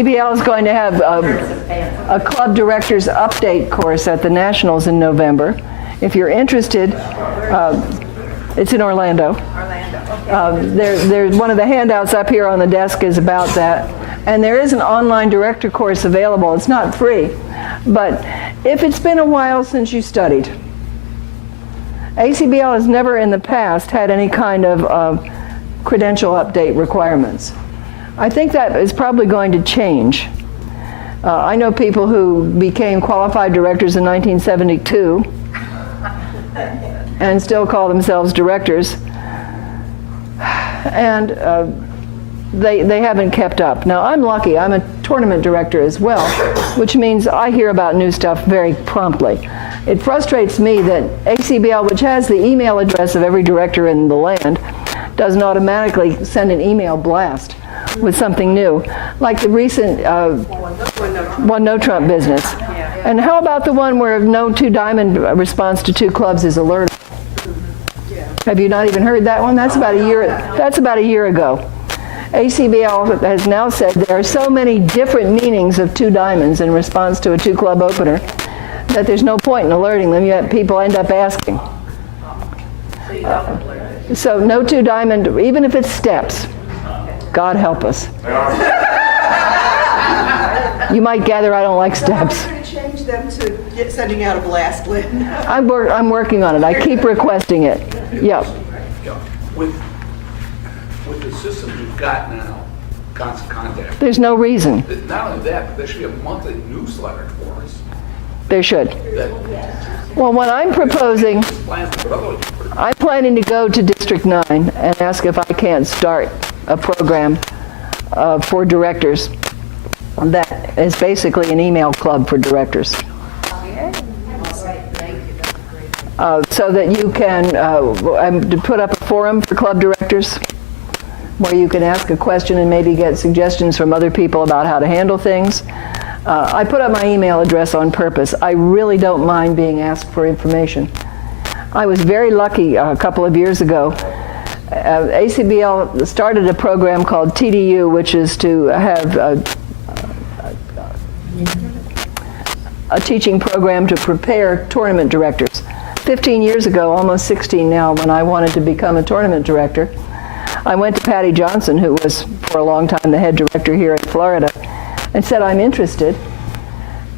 ACBL is going to have a club directors update course at the Nationals in November. If you're interested, it's in Orlando. There's one of the handouts up here on the desk is about that. And there is an online director course available. It's not free. But if it's been a while since you studied, ACBL has never in the past had any kind of credential update requirements. I think that is probably going to change. I know people who became qualified directors in 1972 and still call themselves directors, and they haven't kept up. Now, I'm lucky. I'm a tournament director as well, which means I hear about new stuff very promptly. It frustrates me that ACBL, which has the email address of every director in the land, doesn't automatically send an email blast with something new, like the recent One No Trump business. And how about the one where no two diamond response to two clubs is alerted? Have you not even heard that one? That's about a year. That's about a year ago. ACBL has now said there are so many different meanings of two diamonds in response to a two club opener that there's no point in alerting them, yet people end up asking. So no two diamond, even if it's steps. God help us. You might gather I don't like steps. I'm going to change them to sending out a blast, Lynn. I'm working on it. I keep requesting it. Yeah. With the system you've got now, Constant Contact, There's no reason. not only that, but there should be a monthly newsletter for us. There should. That Well, what I'm proposing, I'm planning to go to District 9 and ask if I can't start a program for directors that is basically an email club for directors. So that you can to put up a forum for club directors where you can ask a question and maybe get suggestions from other people about how to handle things. I put up my email address on purpose. I really don't mind being asked for information. I was very lucky a couple of years ago. ACBL started a program called TDU, which is to have a teaching program to prepare tournament directors. 15 years ago, almost 16 now, when I wanted to become a tournament director, I went to Patty Johnson, who was for a long time the head director here in Florida, and said, I'm interested.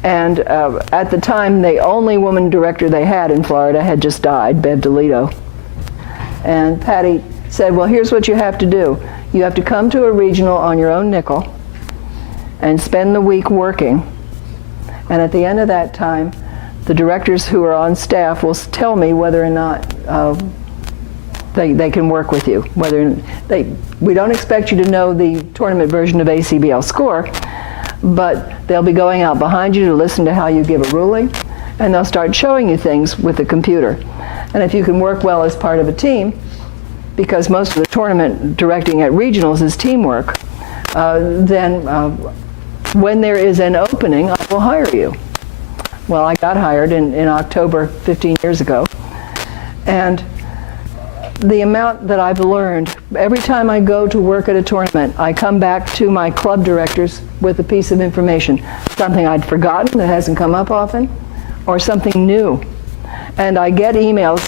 And at the time, the only woman director they had in Florida had just died, Bev DeLito. And Patty said, well, here's what you have to do. You have to come to a regional on your own nickel and spend the week working. And at the end of that time, the directors who are on staff will tell me whether or not they can work with you. We don't expect you to know the tournament version of ACBL score, but they'll be going out behind you to listen to how you give a ruling, and they'll start showing you things with the computer. And if you can work well as part of a team, because most of the tournament directing at regionals is teamwork, then when there is an opening, I will hire you. Well, I got hired in October 15 years ago, and the amount that I've learned, every time I go to work at a tournament, I come back to my club directors with a piece of information, something I'd forgotten that hasn't come up often, or something new. And I get emails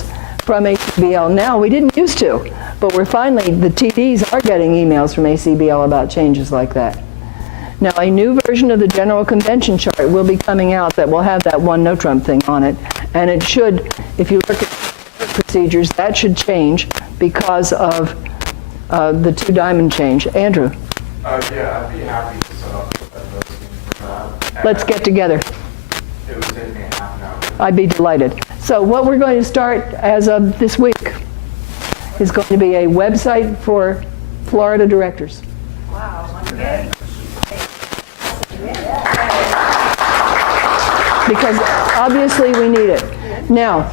from ACBL now. We didn't used to, but the TDs are getting emails from ACBL about changes like that. Now, a new version of the General Convention chart will be coming out that will have that One No Trump thing on it, and it should, if you look at procedures, that should change because of the two diamond change. Andrew? Yeah, I'd be happy to set up that meeting. Let's get together. It would take me half an hour. I'd be delighted. So what we're going to start as of this week is going to be a website for Florida directors. Wow, okay. Because obviously we need it. Now,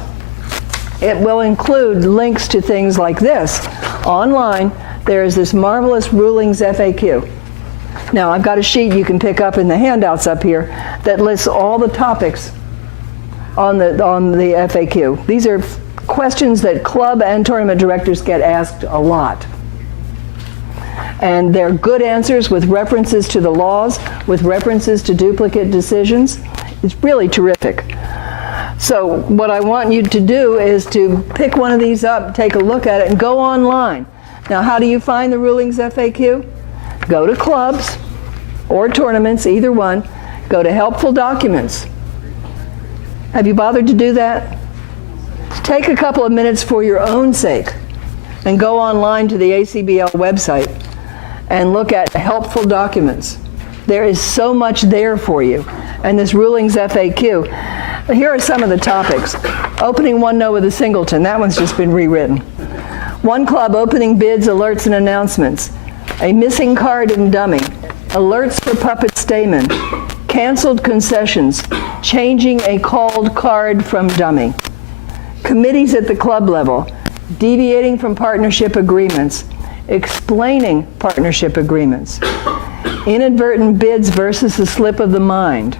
it will include links to things like this. Online, there is this marvelous rulings FAQ. Now, I've got a sheet you can pick up in the handouts up here that lists all the topics on the FAQ. These are questions that club and tournament directors get asked a lot. And they're good answers with references to the laws, with references to duplicate decisions. It's really terrific. So what I want you to do is to pick one of these up, take a look at it, and go online. Now, how do you find the rulings FAQ? Go to clubs or tournaments, either one. Go to helpful documents. Have you bothered to do that? Take a couple of minutes for your own sake and go online to the ACBL website and look at helpful documents. There is so much there for you. And this rulings FAQ. Here are some of the topics. Opening one note with a singleton. That one's just been rewritten. One club opening bids, alerts, and announcements. A missing card in dummy. Alerts for puppet Stamen. Canceled concessions. Changing a called card from dummy. Committees at the club level. Deviating from partnership agreements. Explaining partnership agreements. Inadvertent bids versus the slip of the mind.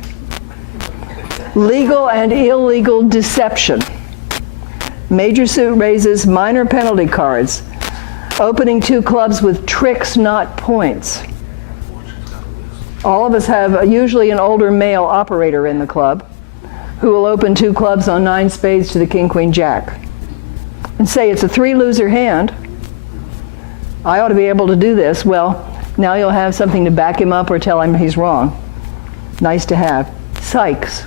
Legal and illegal deception. Major suit raises, minor penalty cards. Opening two clubs with tricks, not points. All of us have usually an older male operator in the club who will open two clubs on 9 spades to the king, queen, jack and say it's a 3-loser hand. I ought to be able to do this. Well, now you'll have something to back him up or tell him he's wrong. Nice to have. Sykes.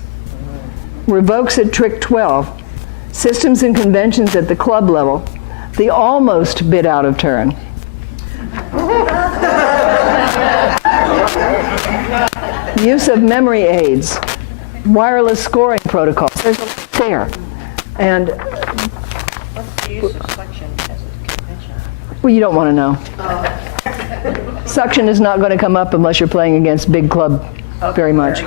Revokes at trick 12. Systems and conventions at the club level. The almost bid out of turn. Use of memory aids. Wireless scoring protocols. There's a lot there. And What's the use of suction as a convention? well, you don't want to know. Suction is not going to come up unless you're playing against big club very much.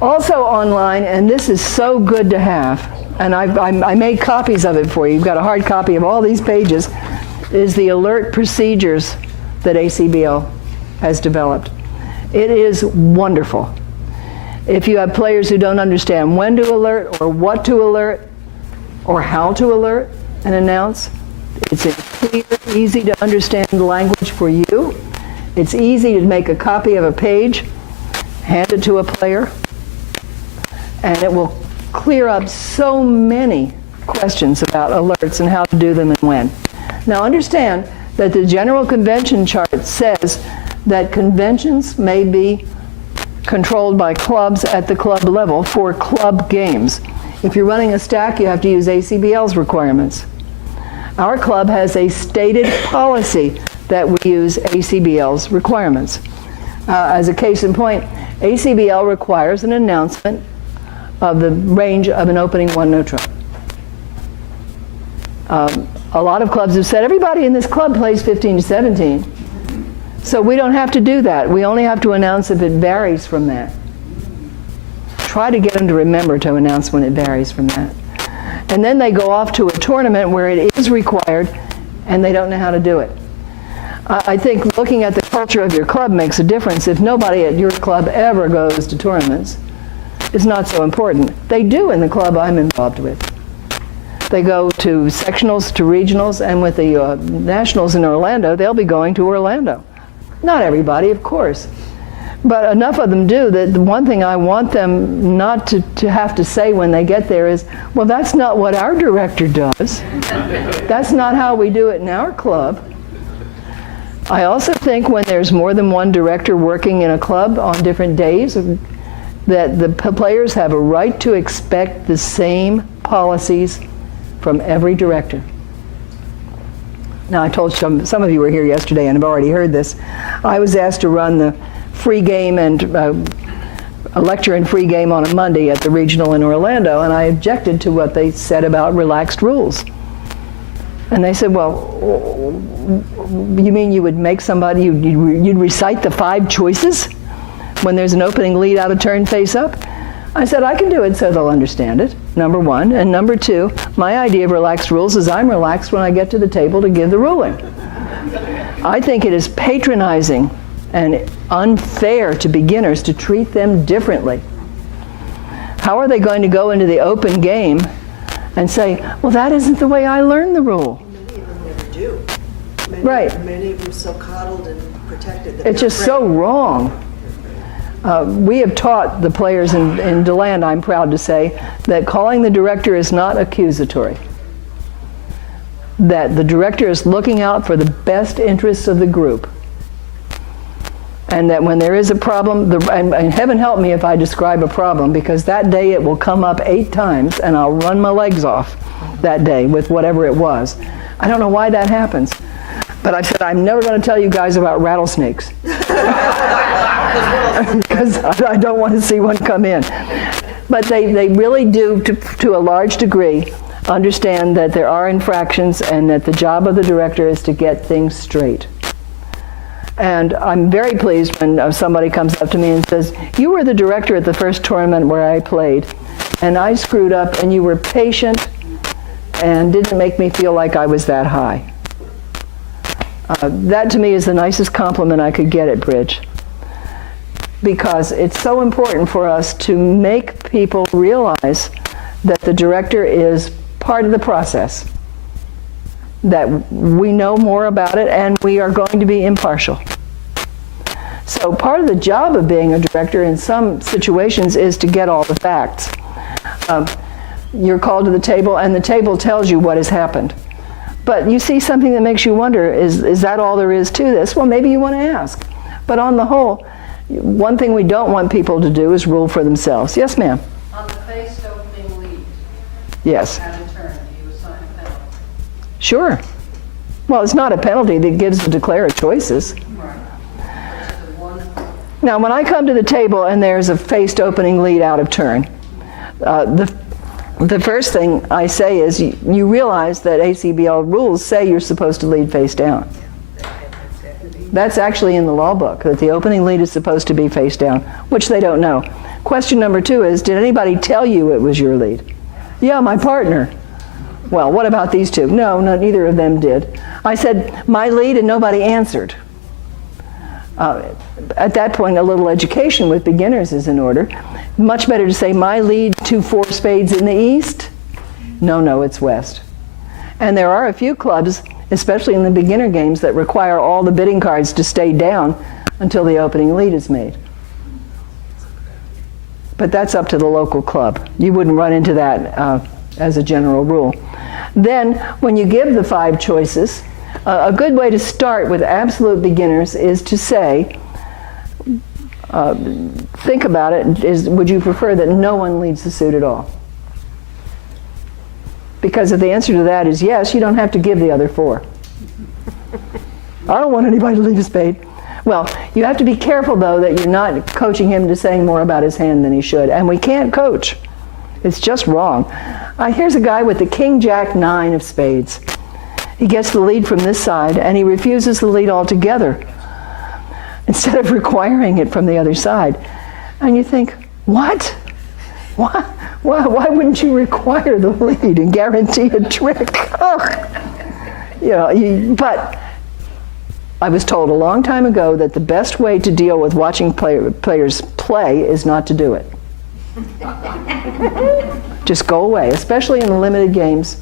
Also online, and this is so good to have, and I made copies of it for you. You've got a hard copy of all these pages, is the alert procedures that ACBL has developed. It is wonderful. If you have players who don't understand when to alert or what to alert or how to alert and announce, it's in clear, easy to understand language for you. It's easy to make a copy of a page, hand it to a player, and it will clear up so many questions about alerts and how to do them and when. Now understand that the general convention chart says that conventions may be controlled by clubs at the club level for club games. If you're running a stack, you have to use ACBL's requirements. Our club has a stated policy that we use ACBL's requirements. As a case in point, ACBL requires an announcement of the range of an opening one no trump. A lot of clubs have said everybody in this club plays 15 to 17, so we don't have to do that. We only have to announce if it varies from that. Try to get them to remember to announce when it varies from that. And then they go off to a tournament where it is required and they don't know how to do it. I think looking at the culture of your club makes a difference. If nobody at your club ever goes to tournaments, it's not so important. They do in the club I'm involved with. They go to sectionals, to regionals, and with the nationals in Orlando, they'll be going to Orlando. Not everybody, of course, but enough of them do that the one thing I want them not to have to say when they get there is, well, that's not what our director does. That's not how we do it in our club. I also think when there's more than one director working in a club on different days, that the players have a right to expect the same policies from every director. Now, I told some of you were here yesterday and have already heard this. I was asked to run the free game and a lecture in free game on a Monday at the regional in Orlando, and I objected to what they said about relaxed rules. And they said, well, you mean you would make somebody, you'd recite the 5 choices when there's an opening lead out of turn face up? I said, I can do it so they'll understand it, number one. And number two, my idea of relaxed rules is I'm relaxed when I get to the table to give the ruling. I think it is patronizing and unfair to beginners to treat them differently. How are they going to go into the open game and say, well, that isn't the way I learned the rule? Many of them never do. Right. Many of them so coddled and protected. That It's they're just so afraid. wrong. We have taught the players in DeLand, I'm proud to say, that calling the director is not accusatory. That the director is looking out for the best interests of the group. And that when there is a problem, and heaven help me if I describe a problem, because that day it will come up 8 times and I'll run my legs off that day with whatever it was. I don't know why that happens. But I said, I'm never going to tell you guys about rattlesnakes. Because I don't want to see one come in. But they really do, to a large degree, understand that there are infractions and that the job of the director is to get things straight. And I'm very pleased when somebody comes up to me and says, you were the director at the first tournament where I played, and I screwed up, and you were patient and didn't make me feel like I was that high. That to me is the nicest compliment I could get at bridge, because it's so important for us to make people realize that the director is part of the process, that we know more about it and we are going to be impartial. So part of the job of being a director in some situations is to get all the facts. You're called to the table and the table tells you what has happened. But you see something that makes you wonder, is that all there is to this? Well, maybe you want to ask. But on the whole, one thing we don't want people to do is rule for themselves. Yes, ma'am? On the faced opening lead, Yes. at a turn, do you assign a penalty? Sure. Well, it's not a penalty that gives the declarer choices. Right. Which is the one, Now, when I come to the table and there's a faced opening lead out of turn, the first thing I say is you realize that ACBL rules say you're supposed to lead face down. That's actually in the law book, that the opening lead is supposed to be face down, which they don't know. Question number 2 is, did anybody tell you it was your lead? Yeah, my partner. Well, what about these two? No, neither of them did. I said, my lead, and nobody answered. At that point, a little education with beginners is in order. Much better to say, my lead, 2-4 spades in the east. No, it's west. And there are a few clubs, especially in the beginner games, that require all the bidding cards to stay down until the opening lead is made. But that's up to the local club. You wouldn't run into that as a general rule. Then, when you give the 5 choices, a good way to start with absolute beginners is to say, think about it, would you prefer that no one leads the suit at all? Because if the answer to that is yes, you don't have to give the other 4. I don't want anybody to lead a spade. Well, you have to be careful, though, that you're not coaching him to saying more about his hand than he should. And we can't coach. It's just wrong. Here's a guy with the King, Jack, 9 of spades. He gets the lead from this side, and he refuses the lead altogether, instead of requiring it from the other side. And you think, what? Why wouldn't you require the lead and guarantee a trick? But I was told a long time ago that the best way to deal with watching players play is not to do it. Just go away, especially in the limited games.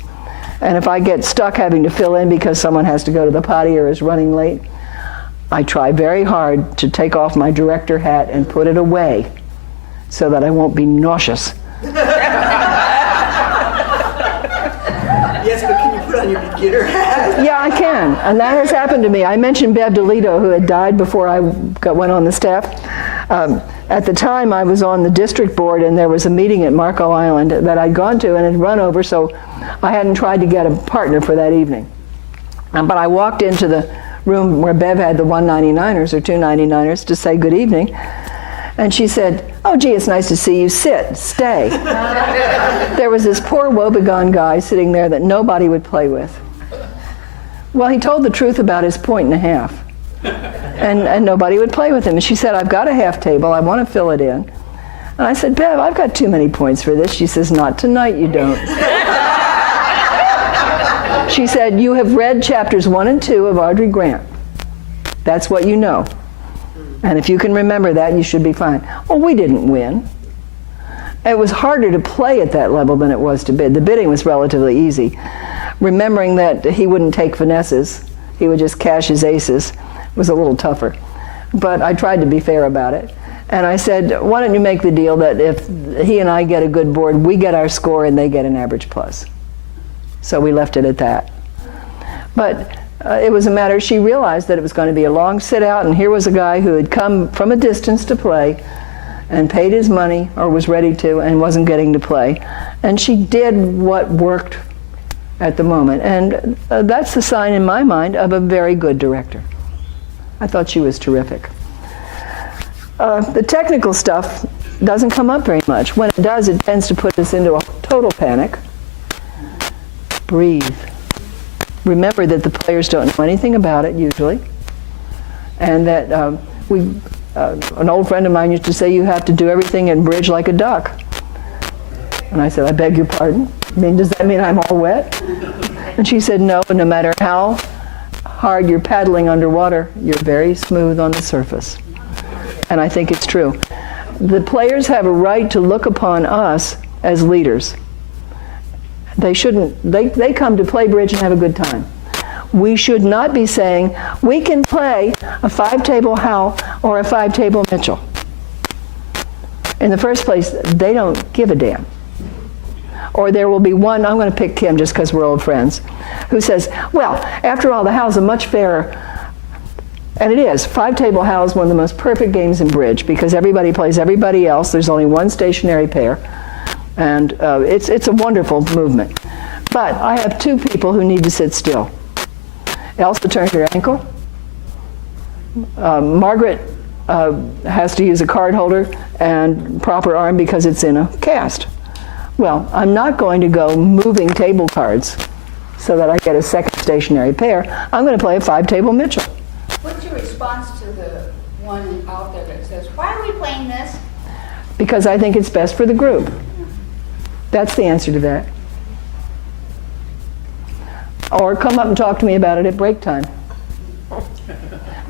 And if I get stuck having to fill in because someone has to go to the potty or is running late, I try very hard to take off my director hat and put it away so that I won't be nauseous. Yes, but can you put on your beginner hat? Yeah, I can, and that has happened to me. I mentioned Bev DeLito, who had died before I went on the staff. At the time, I was on the district board, and there was a meeting at Marco Island that I'd gone to and had run over, so I hadn't tried to get a partner for that evening. But I walked into the room where Bev had the 199ers or 299ers to say good evening, and she said, "Oh, gee, it's nice to see you. Sit, stay." There was this poor woebegone guy sitting there that nobody would play with. Well, he told the truth about his point and a half. And nobody would play with him. And she said, "I've got a half table. I want to fill it in." And I said, "Bev, I've got too many points for this." She says, "Not tonight, you don't." She said, "You have read chapters 1 and 2 of Audrey Grant. That's what you know. And if you can remember that, you should be fine." Well, we didn't win. It was harder to play at that level than it was to bid. The bidding was relatively easy. Remembering that he wouldn't take finesses, he would just cash his aces. It was a little tougher. But I tried to be fair about it. And I said, why don't you make the deal that if he and I get a good board, we get our score and they get an average plus. So we left it at that. But it was a matter, she realized that it was going to be a long sit out, and here was a guy who had come from a distance to play and paid his money, or was ready to, and wasn't getting to play. And she did what worked at the moment. And that's the sign in my mind of a very good director. I thought she was terrific. The technical stuff doesn't come up very much. When it does, it tends to put us into a total panic. Breathe. Remember that the players don't know anything about it usually, and that an old friend of mine used to say, you have to do everything in bridge like a duck. And I said, I beg your pardon? I mean, does that mean I'm all wet? And she said, no, no matter how hard you're paddling underwater, you're very smooth on the surface. And I think it's true. The players have a right to look upon us as leaders. They shouldn't, they come to play bridge and have a good time. We should not be saying, we can play a 5-table Howell or a 5-table Mitchell. In the first place, they don't give a damn. Or there will be one, I'm going to pick Kim just because we're old friends, who says, well, after all, the Howell's a much fairer. And it is. 5-table Howell is one of the most perfect games in bridge because everybody plays everybody else. There's only one stationary pair. And it's a wonderful movement. But I have 2 people who need to sit still. Elsa turned her ankle. Margaret has to use a card holder and proper arm because it's in a cast. Well, I'm not going to go moving table cards so that I get a second stationary pair. I'm going to play a 5-table Mitchell. What's your response to the one out there that says, why are we playing this? Because I think it's best for the group. That's the answer to that. Or come up and talk to me about it at break time.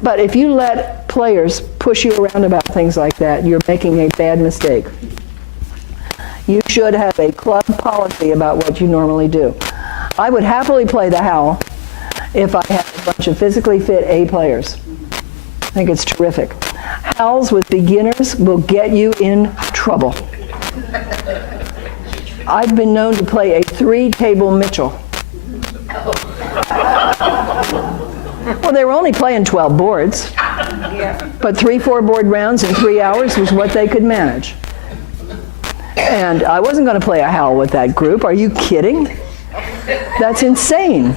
But if you let players push you around about things like that, you're making a bad mistake. You should have a club policy about what you normally do. I would happily play the Howell if I had a bunch of physically fit A players. I think it's terrific. Howells with beginners will get you in trouble. I've been known to play a 3-table Mitchell. Well, they were only playing 12 boards, but 3 4-board rounds in 3 hours was what they could manage. And I wasn't going to play a Howell with that group. Are you kidding? That's insane.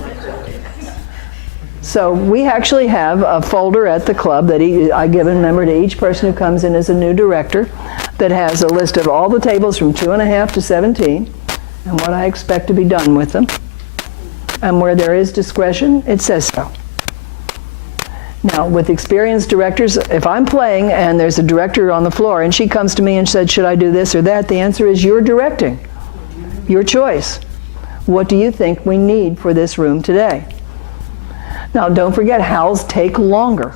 So we actually have a folder at the club that I give a member to each person who comes in as a new director that has a list of all the tables from 2.5 to 17 and what I expect to be done with them. And where there is discretion, it says so. Now, with experienced directors, if I'm playing and there's a director on the floor and she comes to me and said, should I do this or that? The answer is you're directing. Your choice. What do you think we need for this room today? Now, don't forget, Howells take longer.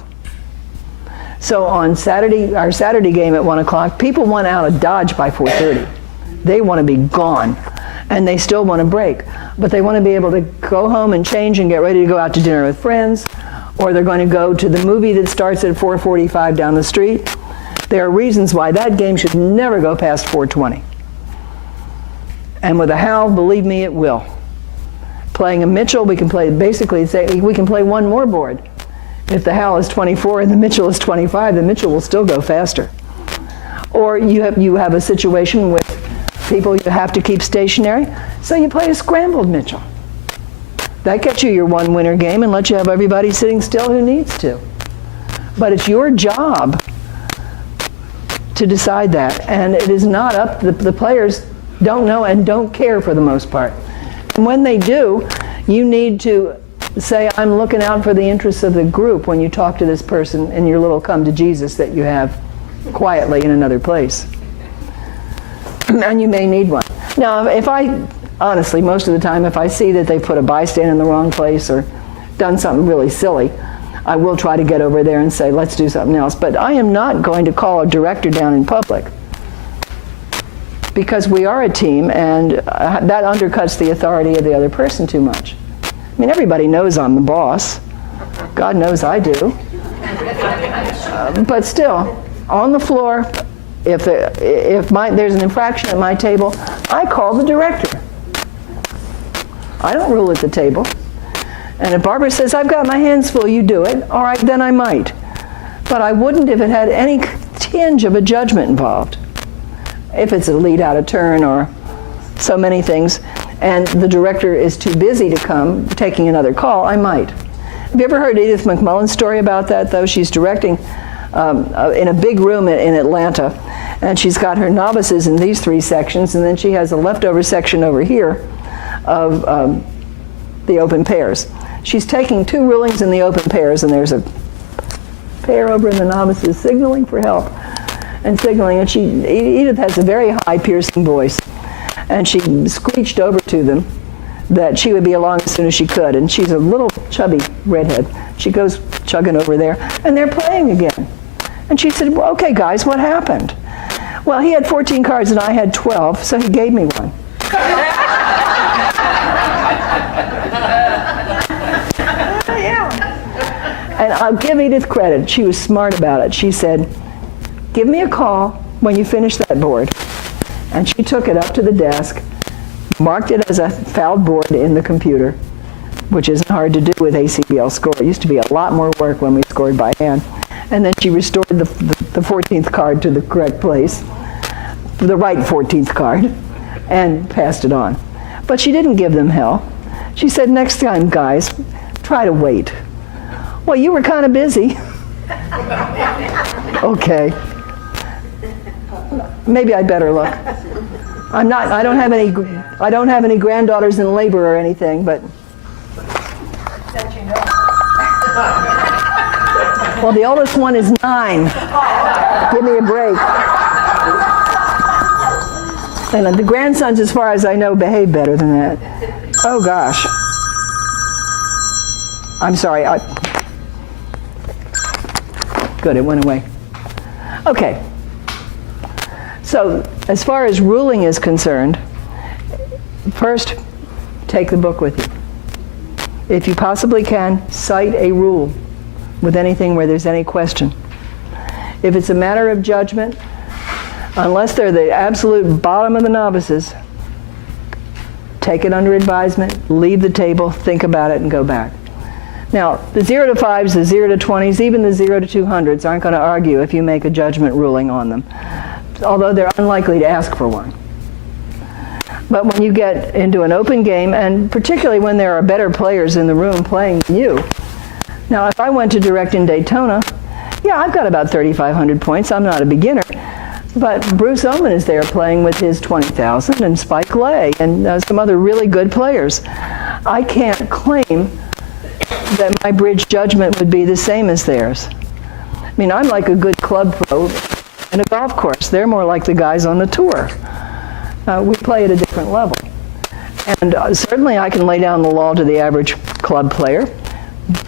So on Saturday, our Saturday game at 1 o'clock, people want out of Dodge by 4:30. They want to be gone, and they still want to break. But they want to be able to go home and change and get ready to go out to dinner with friends, or they're going to go to the movie that starts at 4:45 down the street. There are reasons why that game should never go past 4:20. And with a Howell, believe me, it will. Playing a Mitchell, we can play basically say we can play one more board. If the Howell is 24 and the Mitchell is 25, the Mitchell will still go faster. Or you have a situation with people you have to keep stationary, so you play a scrambled Mitchell. That gets you your one winner game and lets you have everybody sitting still who needs to. But it's your job to decide that, and it is not up, the players don't know and don't care for the most part. And when they do, you need to say, I'm looking out for the interests of the group when you talk to this person in your little come to Jesus that you have quietly in another place. And you may need one. Now, if I, honestly, most of the time, if I see that they put a bystand in the wrong place or done something really silly, I will try to get over there and say, let's do something else. But I am not going to call a director down in public, because we are a team, and that undercuts the authority of the other person too much. I mean, everybody knows I'm the boss. God knows I do. But still, on the floor, if there's an infraction at my table, I call the director. I don't rule at the table. And if Barbara says, I've got my hands full, you do it, all right, then I might. But I wouldn't if it had any tinge of a judgment involved. If it's a lead out of turn or so many things, and the director is too busy to come, taking another call, I might. Have you ever heard Edith McMullen's story about that, though? She's directing in a big room in Atlanta, and she's got her novices in these 3 sections, and then she has a leftover section over here of the open pairs. She's taking 2 rulings in the open pairs, and there's a pair over in the novices signaling for help and signaling, and Edith has a very high piercing voice, and she screeched over to them that she would be along as soon as she could, and she's a little chubby redhead. She goes chugging over there, and they're playing again. And she said, well, okay guys, what happened? Well, he had 14 cards and I had 12, so he gave me one. And I'll give Edith credit. She was smart about it. She said, give me a call when you finish that board. And she took it up to the desk, marked it as a fouled board in the computer, which isn't hard to do with ACBL score. It used to be a lot more work when we scored by hand. And then she restored the 14th card to the correct place, the right 14th card, and passed it on. But she didn't give them hell. She said, next time, guys, try to wait. Well, you were kind of busy. Okay. Maybe I'd better look. I don't have any granddaughters in labor or anything, but. That you know. Well, the oldest one is 9. Give me a break. And the grandsons, as far as I know, behave better than that. Oh gosh. I'm sorry. Good, it went away. Okay. So, as far as ruling is concerned, first, take the book with you. If you possibly can, cite a rule with anything where there's any question. If it's a matter of judgment, unless they're the absolute bottom of the novices, take it under advisement, leave the table, think about it, and go back. Now, the 0 to 5s, the 0 to 20s, even the 0 to 200s aren't going to argue if you make a judgment ruling on them, although they're unlikely to ask for one. But when you get into an open game, and particularly when there are better players in the room playing than you, now if I went to direct in Daytona, yeah, I've got about 3,500 points. I'm not a beginner. But Bruce Oman is there playing with his 20,000, and Spike Lay, and some other really good players. I can't claim that my bridge judgment would be the same as theirs. I mean, I'm like a good club pro in a golf course. They're more like the guys on the tour. We play at a different level. And certainly I can lay down the law to the average club player,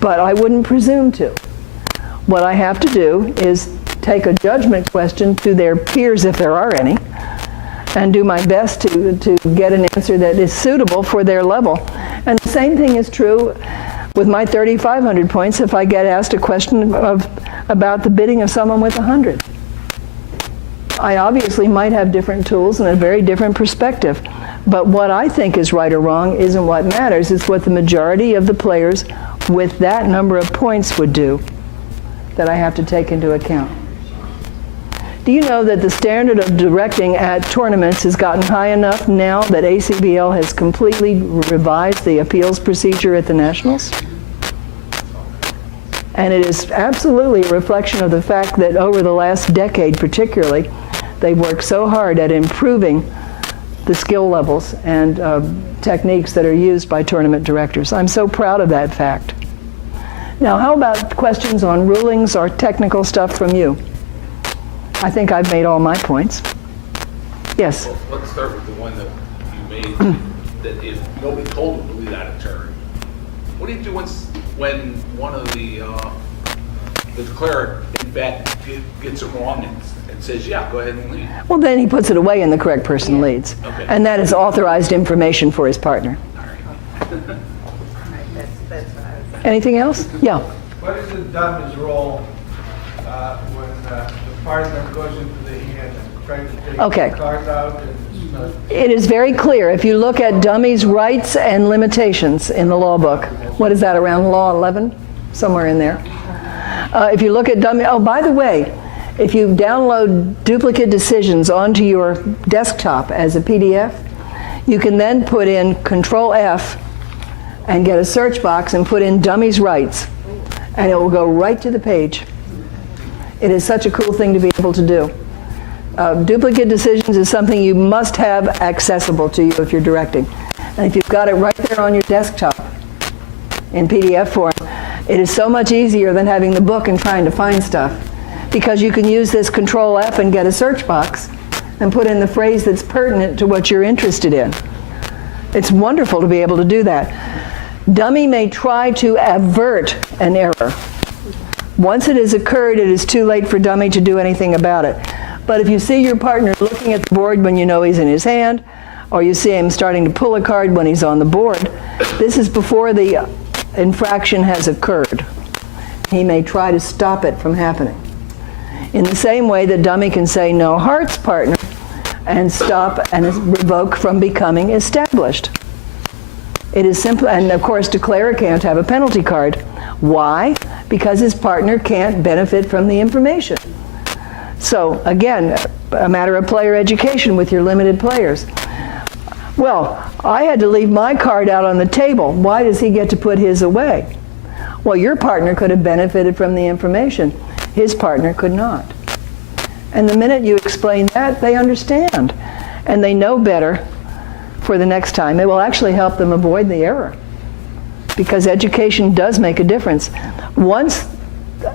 but I wouldn't presume to. What I have to do is take a judgment question to their peers, if there are any, and do my best to get an answer that is suitable for their level. And the same thing is true with my 3,500 points if I get asked a question about the bidding of someone with 100. I obviously might have different tools and a very different perspective, but what I think is right or wrong isn't what matters. It's what the majority of the players with that number of points would do that I have to take into account. Do you know that the standard of directing at tournaments has gotten high enough now that ACBL has completely revised the appeals procedure at the Nationals? And it is absolutely a reflection of the fact that over the last decade particularly, they've worked so hard at improving the skill levels and techniques that are used by tournament directors. I'm so proud of that fact. Now, how about questions on rulings or technical stuff from you? I think I've made all my points. Yes? Well, let's start with the one that you made, that if nobody told him to lead out of turn. What do you do when one of the declarer, in fact, gets it wrong and says, yeah, go ahead and lead? Well, then he puts it away and the correct person leads. Okay. And that is authorized information for his partner. That's what I was saying. Anything else? Yeah. What is the dummy's role when the partner goes into the hand and tries to take Okay. the cards out and It is very clear. If you look at dummies' rights and limitations in the law book, what is that, around law 11? Somewhere in there. If you look at dummy, oh, by the way, if you download duplicate decisions onto your desktop as a PDF, you can then put in Control F and get a search box and put in dummies' rights, and it will go right to the page. It is such a cool thing to be able to do. Duplicate decisions is something you must have accessible to you if you're directing. And if you've got it right there on your desktop in PDF form, it is so much easier than having the book and trying to find stuff, because you can use this Control F and get a search box and put in the phrase that's pertinent to what you're interested in. It's wonderful to be able to do that. Dummy may try to avert an error. Once it has occurred, it is too late for dummy to do anything about it. But if you see your partner looking at the board when you know he's in his hand, or you see him starting to pull a card when he's on the board, this is before the infraction has occurred. He may try to stop it from happening. In the same way that dummy can say no hearts, partner, and stop and revoke from becoming established. It is simple, and of course declarer can't have a penalty card. Why? Because his partner can't benefit from the information. So again, a matter of player education with your limited players. Well, I had to leave my card out on the table. Why does he get to put his away? Well, your partner could have benefited from the information. His partner could not. And the minute you explain that, they understand. And they know better for the next time. It will actually help them avoid the error, because education does make a difference. Once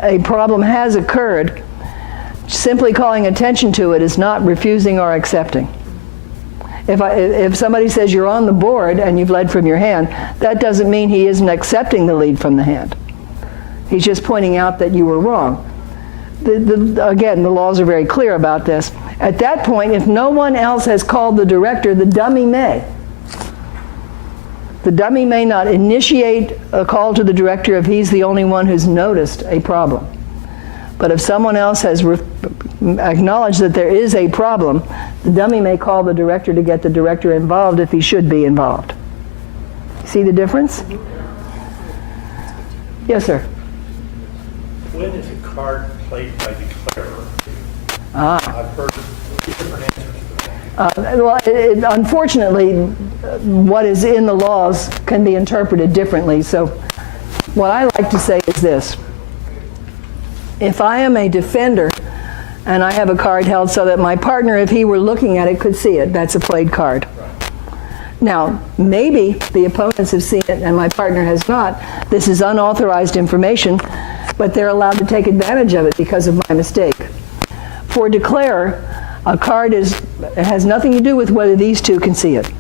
a problem has occurred, simply calling attention to it is not refusing or accepting. If somebody says you're on the board and you've led from your hand, that doesn't mean he isn't accepting the lead from the hand. He's just pointing out that you were wrong. Again, the laws are very clear about this. At that point, if no one else has called the director, the dummy may. The dummy may not initiate a call to the director if he's the only one who's noticed a problem. But if someone else has acknowledged that there is a problem, the dummy may call the director to get the director involved if he should be involved. See the difference? Yes, sir. When is a card played by declarer? I've heard different answers to that. Well, unfortunately, what is in the laws can be interpreted differently. So what I like to say is this. If I am a defender and I have a card held so that my partner, if he were looking at it, could see it, that's a played card. Now, maybe the opponents have seen it and my partner has not. This is unauthorized information, but they're allowed to take advantage of it because of my mistake. For declarer, a card has nothing to do with whether these two can see it.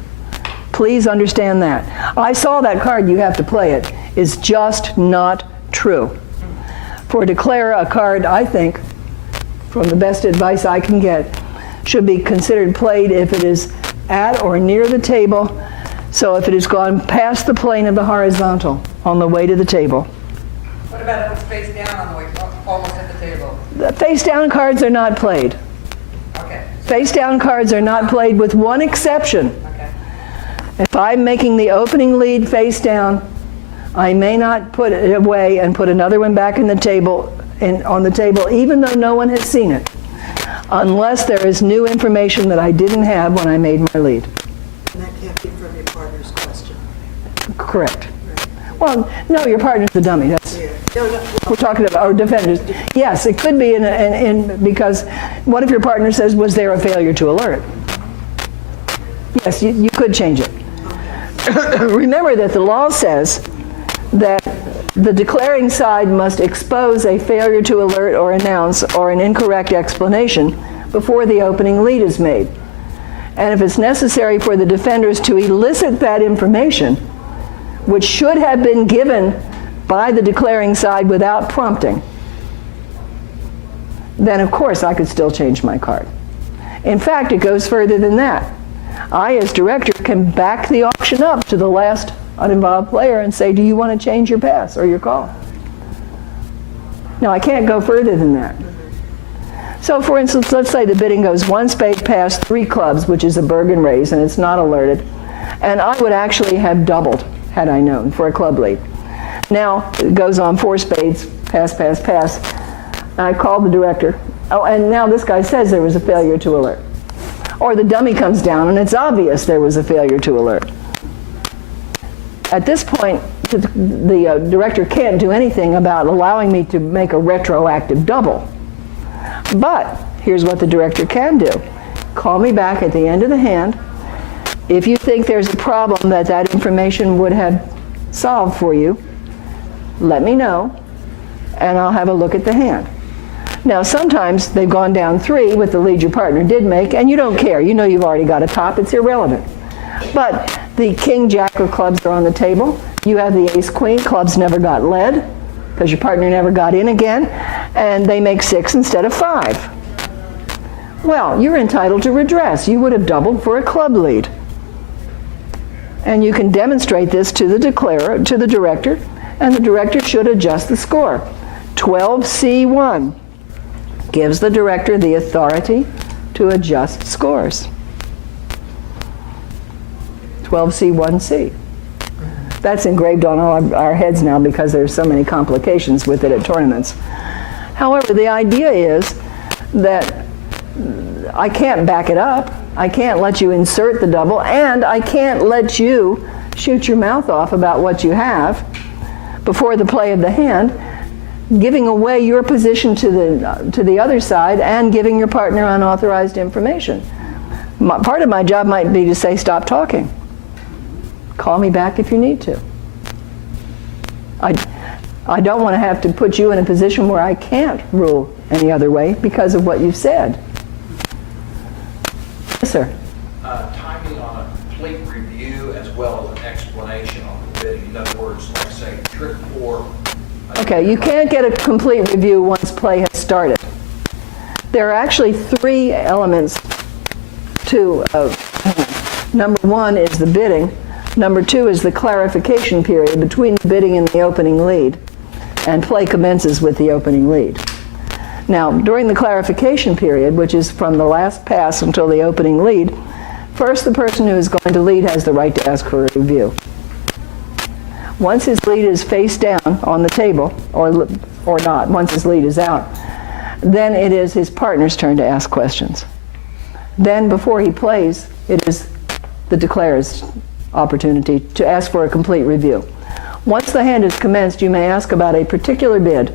Please understand that. I saw that card, you have to play it, is just not true. For declarer, a card, I think, from the best advice I can get, should be considered played if it is at or near the table, so if it has gone past the plane of the horizontal on the way to the table. What about if it's face down on the way, almost at the table? The face down cards are not played. Okay. Face down cards are not played with one exception. Okay. If I'm making the opening lead face down, I may not put it away and put another one back in the table, on the table, even though no one has seen it, unless there is new information that I didn't have when I made my lead. And that can't be from your partner's question. Correct. Well, no, your partner's the dummy. That's Yeah. No, we're talking about our defenders. Yes, it could be because what if your partner says, was there a failure to alert? Yes, you could change it. Remember that the law says that the declaring side must expose a failure to alert or announce or an incorrect explanation before the opening lead is made. And if it's necessary for the defenders to elicit that information, which should have been given by the declaring side without prompting, then of course I could still change my card. In fact, it goes further than that. I, as director, can back the auction up to the last uninvolved player and say, do you want to change your pass or your call? Now, I can't go further than that. So, for instance, let's say the bidding goes 1 spade past 3 clubs, which is a Berg and raise, and it's not alerted. And I would actually have doubled, had I known, for a club lead. Now, it goes on 4 spades, pass, pass, pass. I called the director. Oh, and now this guy says there was a failure to alert. Or the dummy comes down, and it's obvious there was a failure to alert. At this point, the director can't do anything about allowing me to make a retroactive double. But here's what the director can do. Call me back at the end of the hand. If you think there's a problem that information would have solved for you, let me know, and I'll have a look at the hand. Now, sometimes they've gone down 3 with the lead your partner did make, and you don't care. You know you've already got a top. It's irrelevant. But the king, jack, or clubs are on the table. You have the ace, queen. Clubs never got led because your partner never got in again, and they make 6 instead of 5. Well, you're entitled to redress. You would have doubled for a club lead. And you can demonstrate this to the declarer, to the director, and the director should adjust the score. 12C1 gives the director the authority to adjust scores. 12C1C. That's engraved on all our heads now because there's so many complications with it at tournaments. However, the idea is that I can't back it up. I can't let you insert the double, and I can't let you shoot your mouth off about what you have before the play of the hand, giving away your position to the other side and giving your partner unauthorized information. Part of my job might be to say, stop talking. Call me back if you need to. I don't want to have to put you in a position where I can't rule any other way because of what you've said. Yes, sir. Timing on a complete review as well as an explanation on the bidding. In other words, like say, trick 4. Okay, you can't get a complete review once play has started. There are actually 3 elements to number 1 is the bidding. Number 2 is the clarification period between the bidding and the opening lead, and play commences with the opening lead. Now, during the clarification period, which is from the last pass until the opening lead, first the person who is going to lead has the right to ask for a review. Once his lead is face down on the table, or not, once his lead is out, then it is his partner's turn to ask questions. Then, before he plays, it is the declarer's opportunity to ask for a complete review. Once the hand is commenced, you may ask about a particular bid,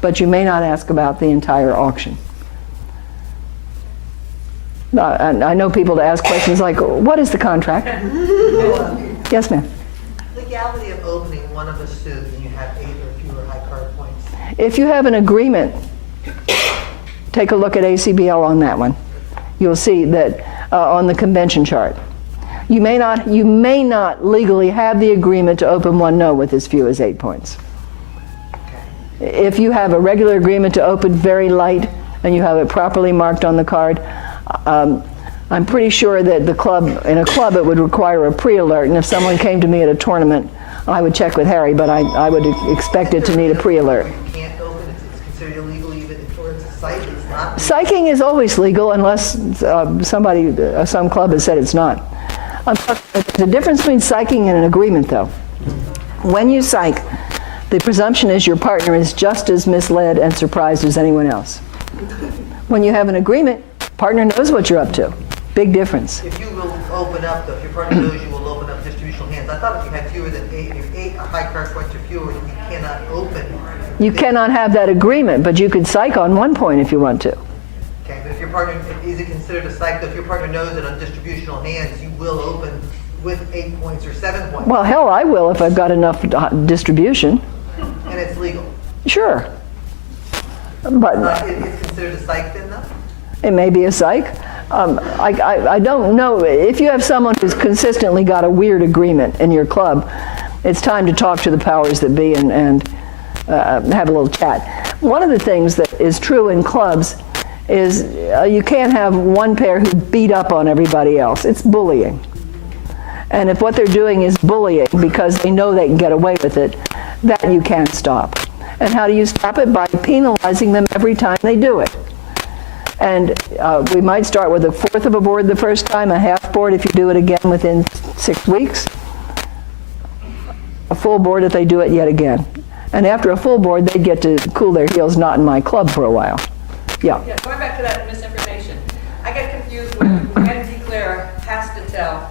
but you may not ask about the entire auction. I know people to ask questions like, what is the contract? Yes, ma'am. Legality of opening one of a suit and you have 8 or fewer high card points. If you have an agreement, take a look at ACBL on that one. You'll see that on the convention chart. You may not legally have the agreement to open one no with as few as 8 points. If you have a regular agreement to open very light and you have it properly marked on the card, I'm pretty sure that in a club it would require a pre-alert, and if someone came to me at a tournament, I would check with Harry, but I would expect it to need a pre-alert. You can't open it, it's considered illegal even if it's a site, it's not. Psyching is always legal unless some club has said it's not. There's a difference between psyching and an agreement, though. When you psych, the presumption is your partner is just as misled and surprised as anyone else. When you have an agreement, partner knows what you're up to. Big difference. If you will open up, though, if your partner knows you will open up distributional hands, I thought if you had fewer than 8, if 8 high card points or fewer, you cannot open. You cannot have that agreement, but you could psych on 1 point if you want to. Okay, but if your partner, is it considered a psych, though, if your partner knows that on distributional hands you will open with 8 points or 7 points? Well, hell, I will if I've got enough distribution. And it's legal? Sure. But It's considered a psych then, though? it may be a psych. I don't know. If you have someone who's consistently got a weird agreement in your club, it's time to talk to the powers that be and have a little chat. One of the things that is true in clubs is you can't have one pair who beat up on everybody else. It's bullying. And if what they're doing is bullying because they know they can get away with it, that you can stop. And how do you stop it? By penalizing them every time they do it. And we might start with a fourth of a board the first time, a half board if you do it again within 6 weeks, a full board if they do it yet again. And after a full board, they get to cool their heels not in my club for a while. Yeah. Yeah, going back to that misinformation, I get confused when declare has to tell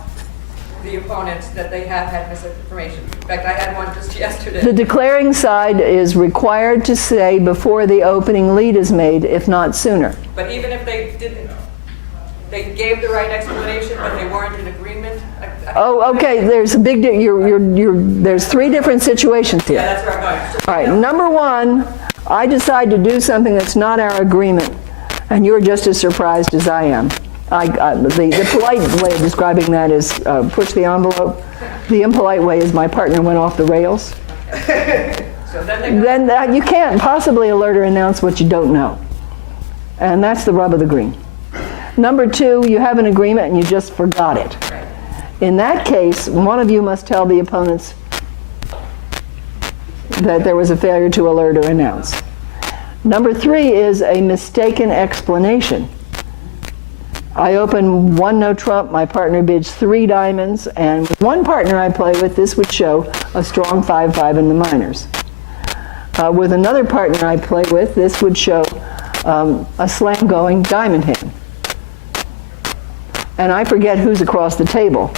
the opponents that they have had misinformation. In fact, I had one just yesterday. The declaring side is required to say before the opening lead is made, if not sooner. But even if they didn't, they gave the right explanation, but they weren't in agreement. Oh, okay. There's a big. There's 3 different situations here. Yeah, that's where I'm going. So, All right. Number 1, I decide to do something that's not our agreement, and you're just as surprised as I am. The polite way of describing that is push the envelope. The impolite way is my partner went off the rails. So then Then you can't possibly alert or announce what you don't know. And that's the rub of the green. Number 2, you have an agreement and you just forgot it. In that case, one of you must tell the opponents that there was a failure to alert or announce. Number 3 is a mistaken explanation. I open 1 no trump, my partner bids 3 diamonds, and with one partner I play with, this would show a strong 5-5 in the minors. With another partner I play with, this would show a slam going diamond hand. And I forget who's across the table.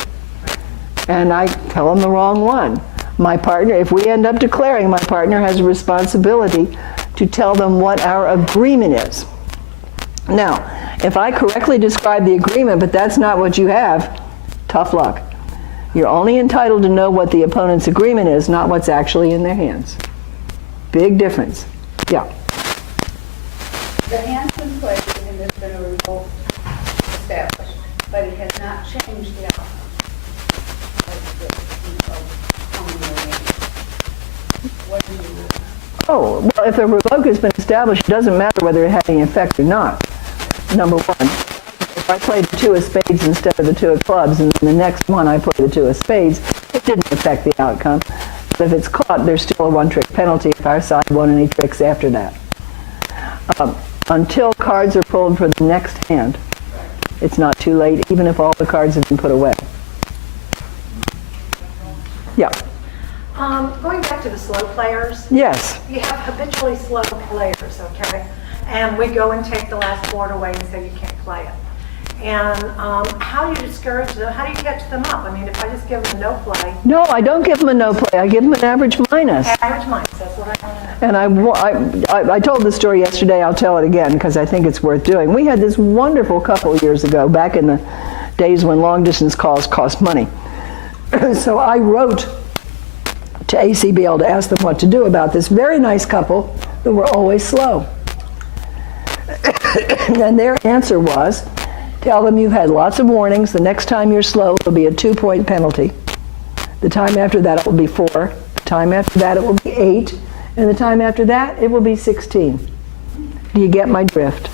And I tell them the wrong one. My partner, if we end up declaring, my partner has a responsibility to tell them what our agreement is. Now, if I correctly describe the agreement, but that's not what you have, tough luck. You're only entitled to know what the opponent's agreement is, not what's actually in their hands. Big difference. Yeah. The hand's been played and there's been a revolt established, but it has not changed the outcome. What do you do? Oh, well, if a revoke has been established, it doesn't matter whether it had any effect or not. Number 1, if I played the 2 of spades instead of the 2 of clubs, and then the next one I play the 2 of spades, it didn't affect the outcome. But if it's caught, there's still a 1-trick penalty if our side won any tricks after that. Until cards are pulled for the next hand, it's not too late, even if all the cards have been put away. Yeah. Going back to the slow players, Yes. you have habitually slow players, okay? And we go and take the last board away and say you can't play it. And how do you discourage them? How do you catch them up? I mean, if I just give them a no play, No, I don't give them a no play. I give them an average minus. average minus, that's what I want to know. And I told the story yesterday. I'll tell it again because I think it's worth doing. We had this wonderful couple years ago, back in the days when long-distance calls cost money. So I wrote to ACBL to ask them what to do about this very nice couple who were always slow. And their answer was, tell them you've had lots of warnings. The next time you're slow, it'll be a 2-point penalty. The time after that, it will be 4. The time after that, it will be 8. And the time after that, it will be 16. Do you get my drift?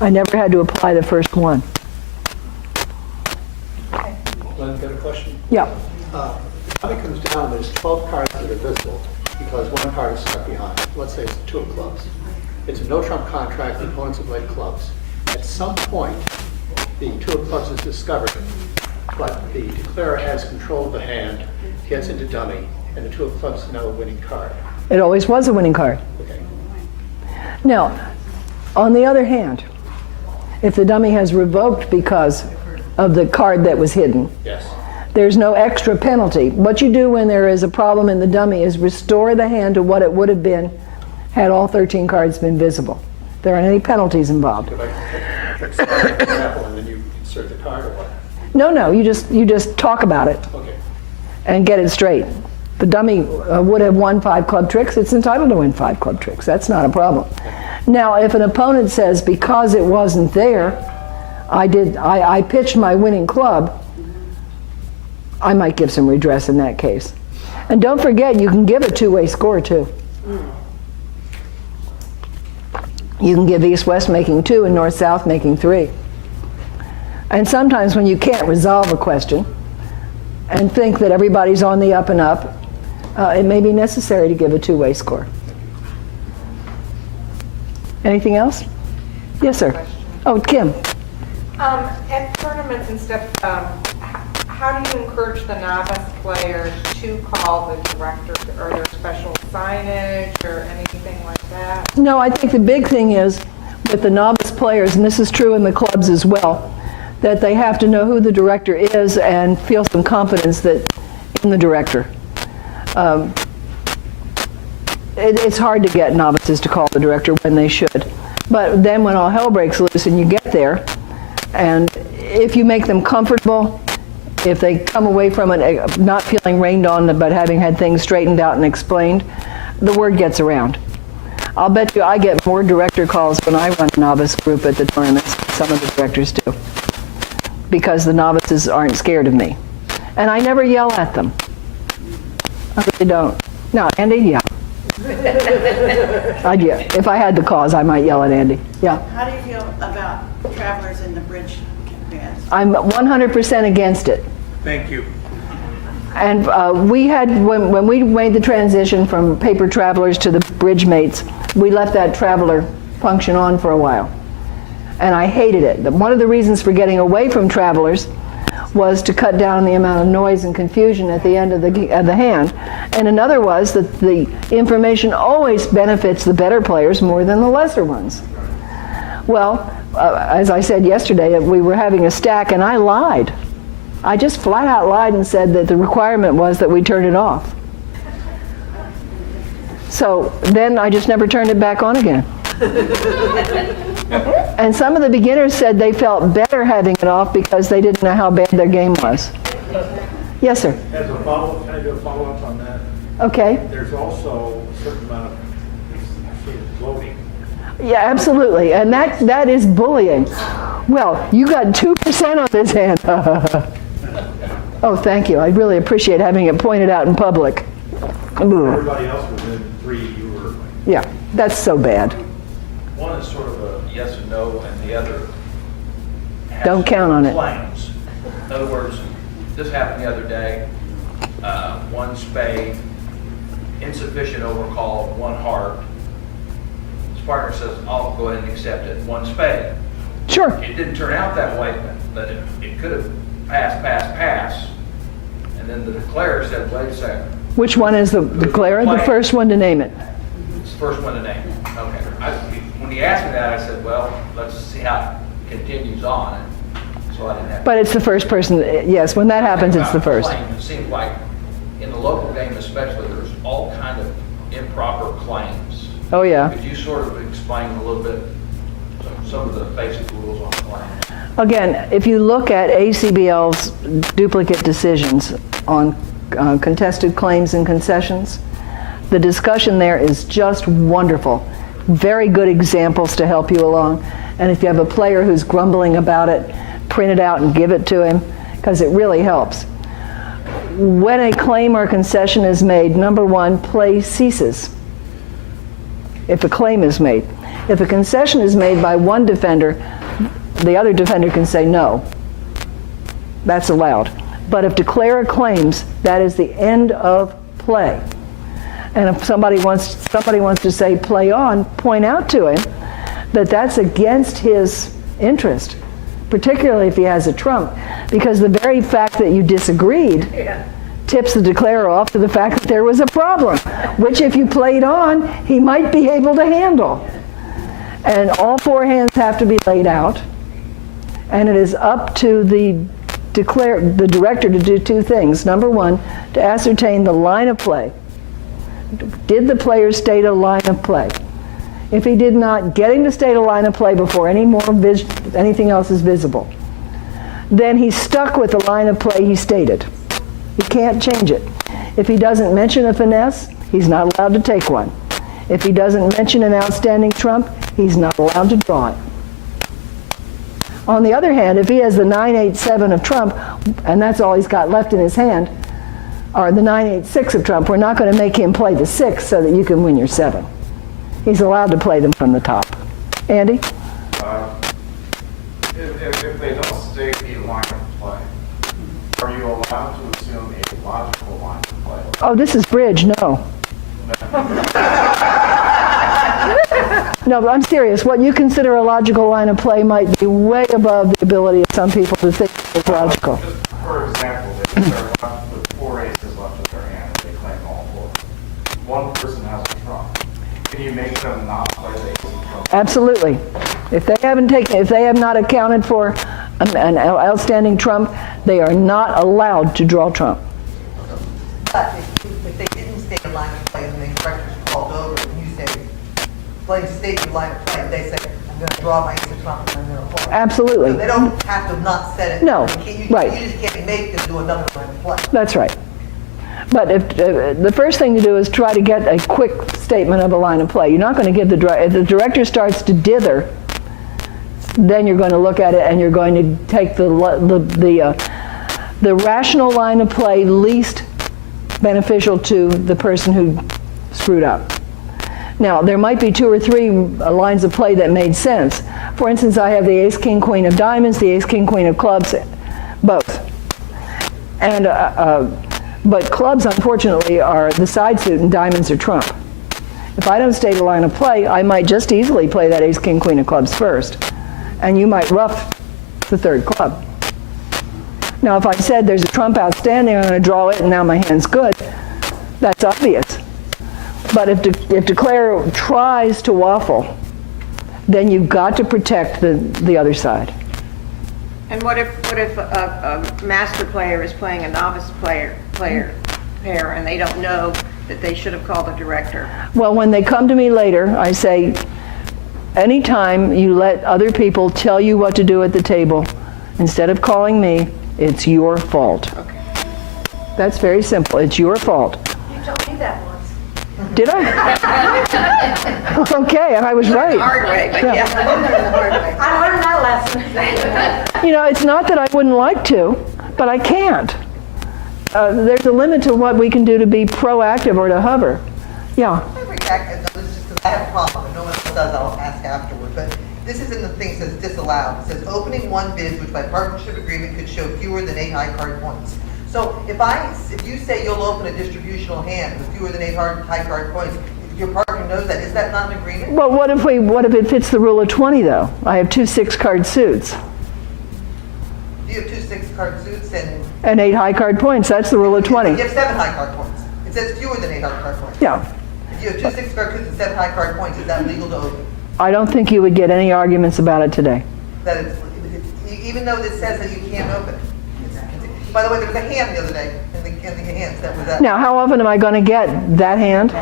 I never had to apply the first one. Lynn, got a question? Yeah. When it comes down, there's 12 cards that are visible because 1 card is stuck behind. Let's say it's 2 of clubs. It's a no-trump contract, the opponents have played clubs. At some point, the 2 of clubs is discovered, but the declarer has control of the hand, gets into dummy, and the 2 of clubs is now a winning card. It always was a winning card. Okay. Now, on the other hand, if the dummy has revoked because of the card that was hidden, Yes. there's no extra penalty. What you do when there is a problem in the dummy is restore the hand to what it would have been had all 13 cards been visible. There aren't any penalties involved. If I take an example, and then you insert the card or what? No, you just talk about it Okay. and get it straight. The dummy would have won 5 club tricks. It's entitled to win 5 club tricks. That's not a problem. Now, if an opponent says because it wasn't there, I pitched my winning club, I might give some redress in that case. And don't forget, you can give a 2-way score too. You can give East-West making 2 and North-South making 3. And sometimes when you can't resolve a question and think that everybody's on the up and up, it may be necessary to give a 2-way score. Anything else? Yes, sir. Oh, Kim. At tournaments and stuff, how do you encourage the novice players to call the director? Are there special signage or anything like that? No, I think the big thing is with the novice players, and this is true in the clubs as well, that they have to know who the director is and feel some confidence in the director. It's hard to get novices to call the director when they should. But then when all hell breaks loose and you get there, and if you make them comfortable, if they come away from it not feeling rained on but having had things straightened out and explained, the word gets around. I'll bet you I get more director calls when I run a novice group at the tournaments than some of the directors do, because the novices aren't scared of me. And I never yell at them. I really don't. No, Andy, yeah. If I had the cause, I might yell at Andy. Yeah. How do you feel about travelers in the bridge bands? I'm 100% against it. Thank you. And we had, when we made the transition from paper travelers to the bridge mates, we left that traveler function on for a while. And I hated it. One of the reasons for getting away from travelers was to cut down the amount of noise and confusion at the end of the hand. And another was that the information always benefits the better players more than the lesser ones. Well, as I said yesterday, we were having a stack and I lied. I just flat out lied and said that the requirement was that we turn it off. So then I just never turned it back on again. And some of the beginners said they felt better having it off because they didn't know how bad their game was. Yes, sir. As a follow-up, can I do a follow-up on that? Okay. There's also a certain amount of bloating. Yeah, absolutely. And that is bullying. Well, you got 2% on this hand. Oh, thank you. I really appreciate having it pointed out in public. Everybody else was in 3, you were... Yeah, that's so bad. One is sort of a yes and no, and the other has Don't count on it. claims. In other words, this happened the other day, 1 spade, insufficient overcall, 1 heart. His partner says, I'll go ahead and accept it, 1 spade. Sure. It didn't turn out that way, but it could have passed. And then the declarer said, wait a second. Which one is the declarer? The first one to name it. It's the first one to name it. Okay. When he asked me that, I said, well, let's see how it continues on. And so I didn't have. But it's the first person, yes, when that happens, it's the first. It seems like in the local game especially, there's all kind of improper claims. Oh, yeah. Could you sort of explain a little bit some of the basic rules on claims? Again, if you look at ACBL's duplicate decisions on contested claims and concessions, the discussion there is just wonderful. Very good examples to help you along. And if you have a player who's grumbling about it, print it out and give it to him, because it really helps. When a claim or concession is made, number 1, play ceases. If a claim is made. If a concession is made by one defender, the other defender can say no. That's allowed. But if declarer claims, that is the end of play. And if somebody wants to say play on, point out to him that that's against his interest, particularly if he has a trump, because the very fact that you disagreed tips the declarer off to the fact that there was a problem, which if you played on, he might be able to handle. And all 4 hands have to be laid out, and it is up to the director to do 2 things. Number 1, to ascertain the line of play. Did the player state a line of play? If he did not, get him to state a line of play before anything else is visible. Then he's stuck with the line of play he stated. He can't change it. If he doesn't mention a finesse, he's not allowed to take one. If he doesn't mention an outstanding trump, he's not allowed to draw it. On the other hand, if he has the 9-8-7 of trump, and that's all he's got left in his hand, or the 9-8-6 of trump, we're not going to make him play the 6 so that you can win your 7. He's allowed to play them from the top. Andy? If they don't state a line of play, are you allowed to assume a logical line of play? Oh, this is bridge, no. No, but I'm serious. What you consider a logical line of play might be way above the ability of some people to think it's logical. Just for example, they start left with 4 aces left in their hand, and they claim all 4. One person has a trump. Can you make them not play the ace and trump? Absolutely. If they have not accounted for an outstanding trump, they are not allowed to draw trump. But if they didn't state a line of play and the director's called over and you say, play state your line of play, they say, I'm going to draw my ace of trump and I'm going to play. Absolutely. So they don't have to have not said it. No, right. You just can't make them do another line of play. That's right. But if the first thing to do is try to get a quick statement of a line of play. You're not going to give if the director starts to dither, then you're going to look at it and you're going to take the rational line of play least beneficial to the person who screwed up. Now, there might be 2 or 3 lines of play that made sense. For instance, I have the ace, king, queen of diamonds, the ace, king, queen of clubs, both. And but clubs, unfortunately, are the side suit and diamonds are trump. If I don't state a line of play, I might just easily play that ace, king, queen of clubs first. And you might ruff the 3rd club. Now, if I said there's a trump outstanding, I'm going to draw it and now my hand's good, that's obvious. But if declare tries to waffle, then you've got to protect the other side. And what if a master player is playing a novice player pair and they don't know that they should have called the director? Well, when they come to me later, I say, anytime you let other people tell you what to do at the table, instead of calling me, it's your fault. Okay. That's very simple. It's your fault. You told me that once. Did I? Okay, and I was right. The hard way, but yeah. I learned that lesson. You know, it's not that I wouldn't like to, but I can't. There's a limit to what we can do to be proactive or to hover. Yeah. I have a problem, if no one else does, I'll ask afterward, but this is in the thing that says disallowed. It says opening one bids which by partnership agreement could show fewer than 8 high card points. So if you say you'll open a distributional hand with fewer than 8 high card points, if your partner knows that, is that not an agreement? Well, what if it fits the rule of 20 though? I have 2 6-card suits. Do you have 2 6-card suits and 8 high card points? That's the rule of 20. You have 7 high card points. It says fewer than 8 high card points. Yeah. If you have 2 6-card suits and 7 high card points, is that legal to open? I don't think you would get any arguments about it today. That even though this says that you can't open it. By the way, there was a hand the other day in the hands that was that. Now, how often am I going to get that hand?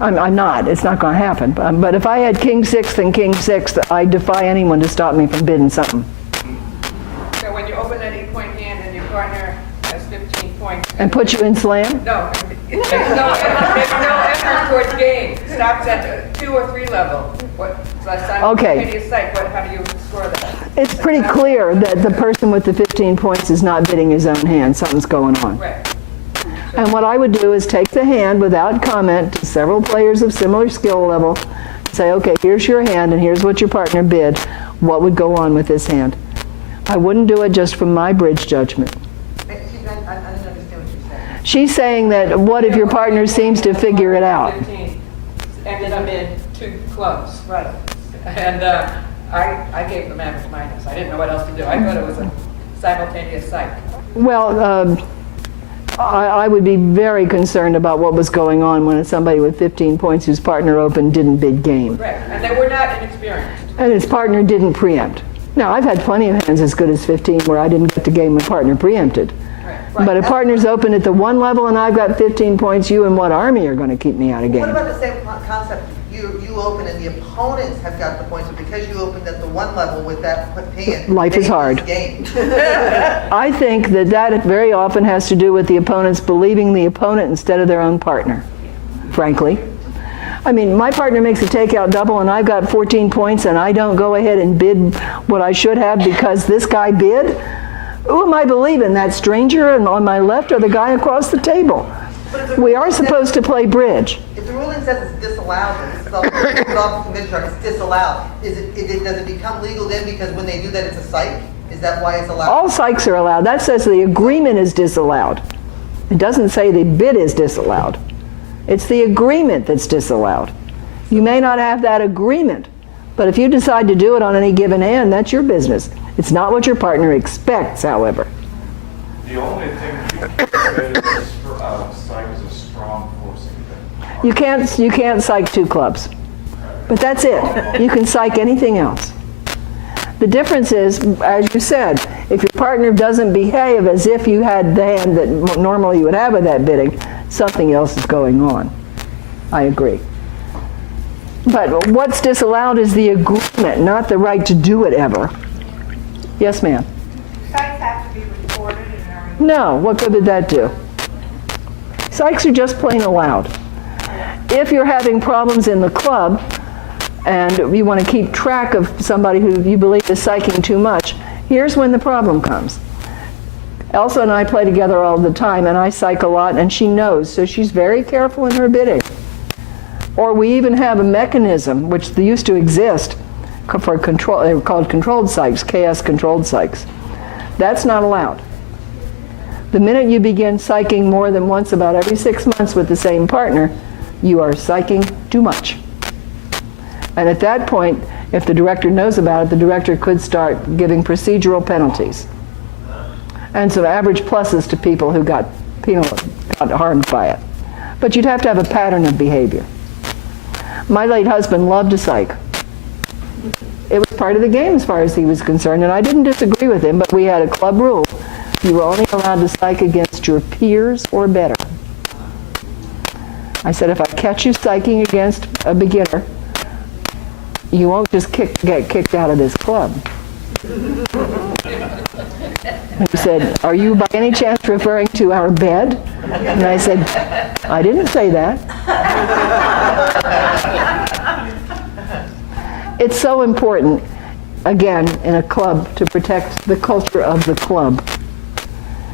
I'm not. It's not going to happen. But if I had king 6th and king 6th, I defy anyone to stop me from bidding something. So when you open that 8-point hand and your partner has 15 points. And put you in slam? No, there's no effort towards game. Stops at 2 or 3 level. Okay. How do you score that? It's pretty clear that the person with the 15 points is not bidding his own hand. Something's going on. Right. And what I would do is take the hand without comment to several players of similar skill level, say, okay, here's your hand and here's what your partner bid. What would go on with this hand? I wouldn't do it just from my bridge judgment. I didn't understand what you're saying. She's saying that what if your partner seems to figure it out? 15 ended up in 2 clubs. Right. And I gave them average minus. I didn't know what else to do. I thought it was a simultaneous sight. Well, I would be very concerned about what was going on when somebody with 15 points whose partner opened didn't bid game. Right. And they were not inexperienced. And his partner didn't preempt. Now, I've had plenty of hands as good as 15 where I didn't get the game when partner preempted. Right. But if partner's open at the 1 level and I've got 15 points, you and what army are going to keep me out of game? What about the same concept? You open and the opponents have got the points, but because you opened at the 1 level with that hand, life is hard. Game. I think that very often has to do with the opponents believing the opponent instead of their own partner, frankly. I mean, my partner makes a takeout double and I've got 14 points and I don't go ahead and bid what I should have because this guy bid? Who am I believing? That stranger on my left or the guy across the table? We are supposed to play bridge. If the ruling says it's disallowed, then this is off the convention chart, it's disallowed. Does it become legal then because when they do that it's a psych? Is that why it's allowed? All psychs are allowed. That says the agreement is disallowed. It doesn't say the bid is disallowed. It's the agreement that's disallowed. You may not have that agreement, but if you decide to do it on any given hand, that's your business. It's not what your partner expects, however. The only thing you can say is psych is a strong forcing thing. You can't psych 2 clubs. But that's it. You can psych anything else. The difference is, as you said, if your partner doesn't behave as if you had the hand that normally you would have with that bidding, something else is going on. I agree. But what's disallowed is the agreement, not the right to do it ever. Yes, ma'am? Sites have to be recorded and everything. No, what good did that do? Psychs are just plain allowed. If you're having problems in the club and you want to keep track of somebody who you believe is psyching too much, here's when the problem comes. Elsa and I play together all the time, and I psych a lot, and she knows, so she's very careful in her bidding. Or we even have a mechanism, which used to exist, for control. They were called controlled psychs, KS controlled psychs. That's not allowed. The minute you begin psyching more than once about every 6 months with the same partner, you are psyching too much. And at that point, if the director knows about it, the director could start giving procedural penalties and some average pluses to people who got harmed by it. But you'd have to have a pattern of behavior. My late husband loved to psych. It was part of the game as far as he was concerned, and I didn't disagree with him, but we had a club rule. You were only allowed to psych against your peers or better. I said, if I catch you psyching against a beginner, you won't just get kicked out of this club. And he said, are you by any chance referring to our bed? And I said, I didn't say that. It's so important, again, in a club to protect the culture of the club.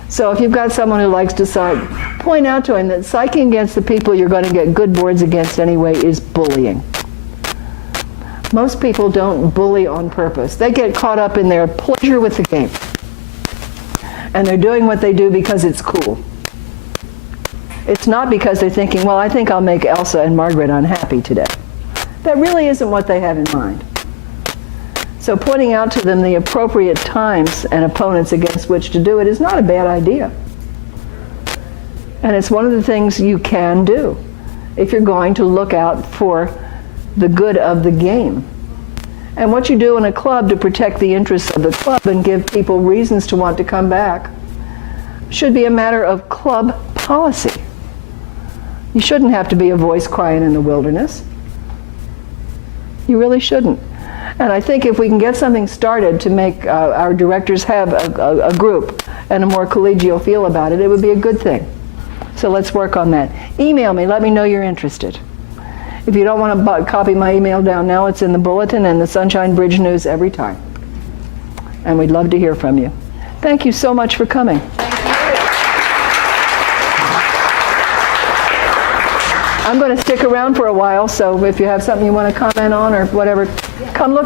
So if you've got someone who likes to psych, point out to him that psyching against the people you're going to get good boards against anyway is bullying. Most people don't bully on purpose. They get caught up in their pleasure with the game. And they're doing what they do because it's cool. It's not because they're thinking, well, I think I'll make Elsa and Margaret unhappy today. That really isn't what they have in mind. So pointing out to them the appropriate times and opponents against which to do it is not a bad idea. And it's one of the things you can do if you're going to look out for the good of the game. And what you do in a club to protect the interests of the club and give people reasons to want to come back should be a matter of club policy. You shouldn't have to be a voice crying in the wilderness. You really shouldn't. And I think if we can get something started to make our directors have a group and a more collegial feel about it, it would be a good thing. So let's work on that. Email me, let me know you're interested. If you don't want to copy my email down now, it's in the bulletin and the Sunshine Bridge News every time. And we'd love to hear from you. Thank you so much for coming. I'm going to stick around for a while, so if you have something you want to comment on or whatever, come look.